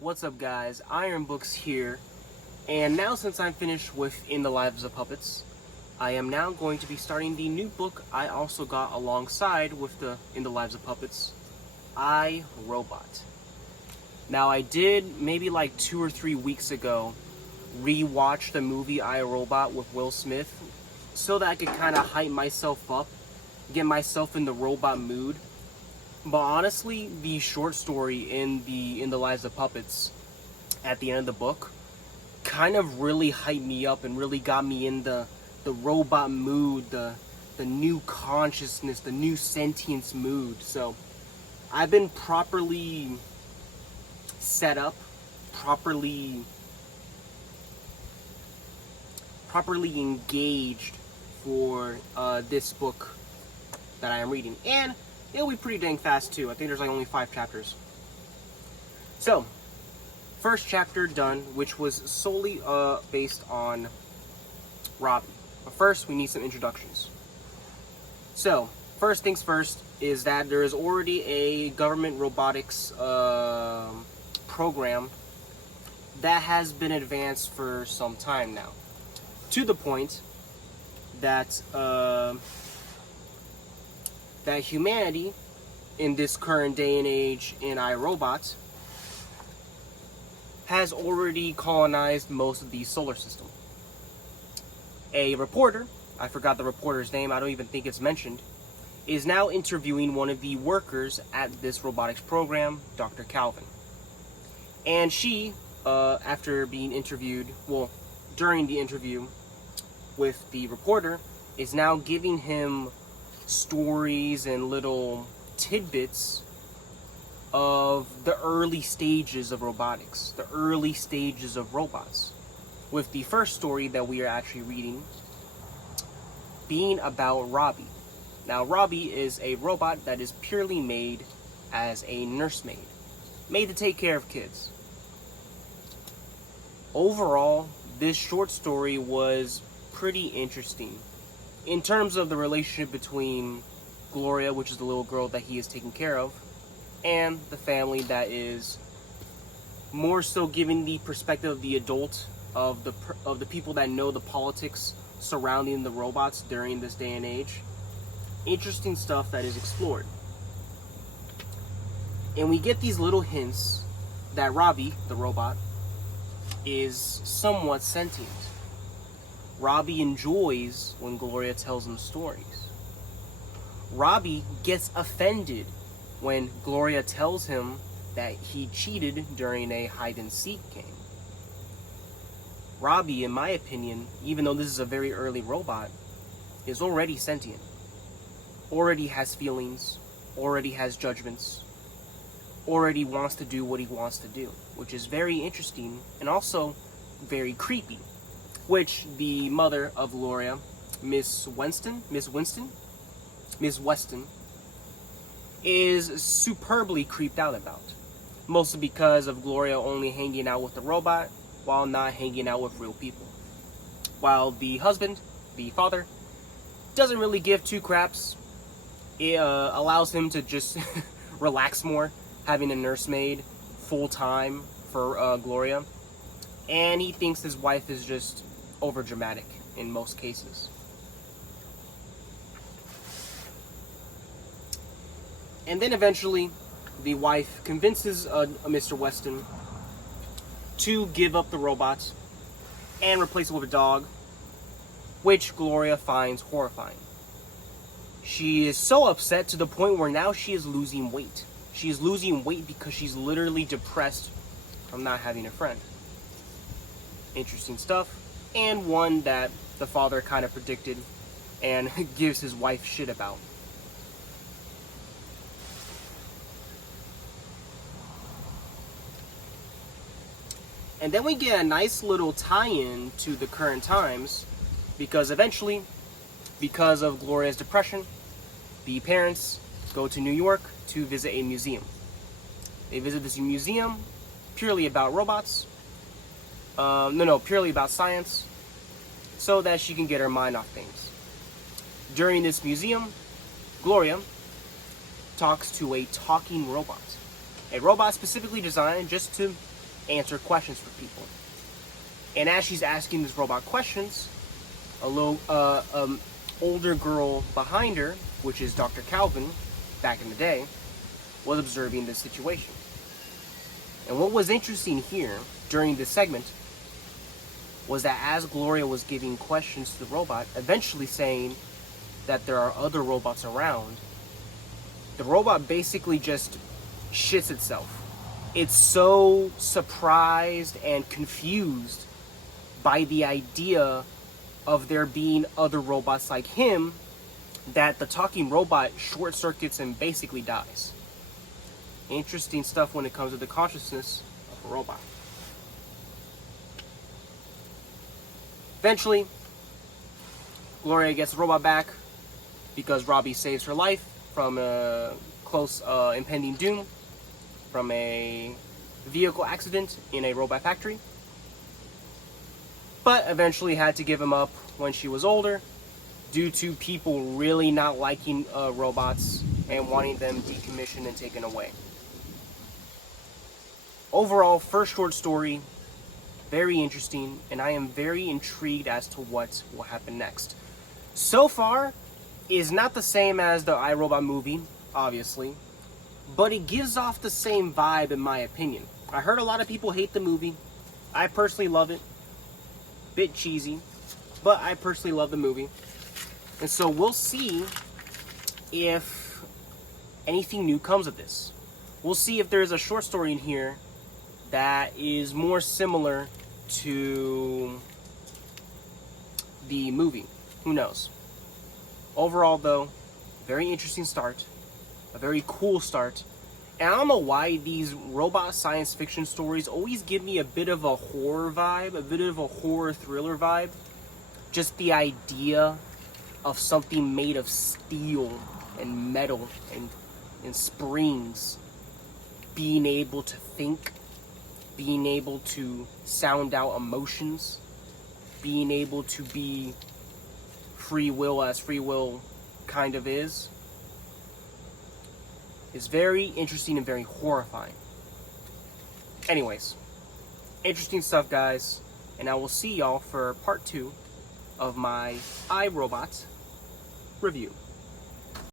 What's up, guys? Iron Books here, and now since I'm finished with In the Lives of Puppets, I am now going to be starting the new book I also got alongside with the In the Lives of Puppets, I, Robot. Now, I did maybe like 2 or 3 weeks ago rewatch the movie I, Robot with Will Smith so that I could kind of hype myself up, get myself in the robot mood. But honestly, the short story in the Lives of Puppets at the end of the book kind of really hyped me up and really got me in the robot mood, the new consciousness, the new sentience mood. So I've been properly set up, properly engaged for this book that I am reading, and it'll be pretty dang fast too. I think there's like only 5 chapters. So, first chapter done, which was solely based on Robbie. But first, we need some introductions. So, first things first is that there is already a government robotics program that has been advanced for some time now, to the point that that humanity in this current day and age in iRobot has already colonized most of the solar system. A reporter, I forgot the reporter's name, I don't even think it's mentioned, is now interviewing one of the workers at this robotics program, Dr. Calvin. And she, after being interviewed, well, during the interview with the reporter, is now giving him stories and little tidbits of the early stages of robotics, the early stages of robots. With the first story that we are actually reading being about Robbie. Now, Robbie is a robot that is purely made as a nursemaid, made to take care of kids. Overall, this short story was pretty interesting in terms of the relationship between Gloria, which is the little girl that he is taking care of, and the family that is more so giving the perspective of the adult, of the people that know the politics surrounding the robots during this day and age. Interesting stuff that is explored. And we get these little hints that Robbie, the robot, is somewhat sentient. Robbie enjoys when Gloria tells him stories. Robbie gets offended when Gloria tells him that he cheated during a hide-and-seek game. Robbie, in my opinion, even though this is a very early robot, is already sentient. Already has feelings, already has judgments, already wants to do what he wants to do, which is very interesting and also very creepy. Which the mother of Gloria, Miss Weston, is superbly creeped out about. Mostly because of Gloria only hanging out with the robot while not hanging out with real people. While the husband, the father, doesn't really give 2 craps. It allows him to just relax more, having a nursemaid full-time for Gloria. And he thinks his wife is just overdramatic in most cases. And then eventually, the wife convinces Mr. Weston to give up the robot and replace it with a dog, which Gloria finds horrifying. She is so upset to the point where now she is losing weight. She is losing weight because she's literally depressed from not having a friend. Interesting stuff. And one that the father kind of predicted and gives his wife shit about. And then we get a nice little tie-in to the current times, because eventually, because of Gloria's depression, the parents go to New York to visit a museum. They visit this museum purely about robots. Purely about science, so that she can get her mind off things. During this museum, Gloria talks to a talking robot. A robot specifically designed just to answer questions for people. And as she's asking this robot questions, a little older girl behind her, which is Dr. Calvin, back in the day, was observing this situation. And what was interesting here during this segment was that as Gloria was giving questions to the robot, eventually saying that there are other robots around, the robot basically just shits itself. It's so surprised and confused by the idea of there being other robots like him that the talking robot short circuits and basically dies. Interesting stuff when it comes to the consciousness of a robot. Eventually, Gloria gets the robot back because Robbie saves her life from a close impending doom from a vehicle accident in a robot factory. But eventually had to give him up when she was older due to people really not liking robots and wanting them decommissioned and taken away. Overall, first short story, very interesting, and I am very intrigued as to what will happen next. So far, is not the same as the iRobot movie, obviously, but it gives off the same vibe in my opinion. I heard a lot of people hate the movie. I personally love it. Bit cheesy, but I personally love the movie. And so we'll see if anything new comes of this. We'll see if there's a short story in here that is more similar to the movie. Who knows? Overall, though, very interesting start. A very cool start. And I don't know why these robot science fiction stories always give me a bit of a horror vibe, a bit of a horror thriller vibe. Just the idea of something made of steel and metal and springs being able to think, being able to sound out emotions, being able to be free will as free will kind of is very interesting and very horrifying. Anyways, interesting stuff, guys, and I will see y'all for part 2 of my iRobot review.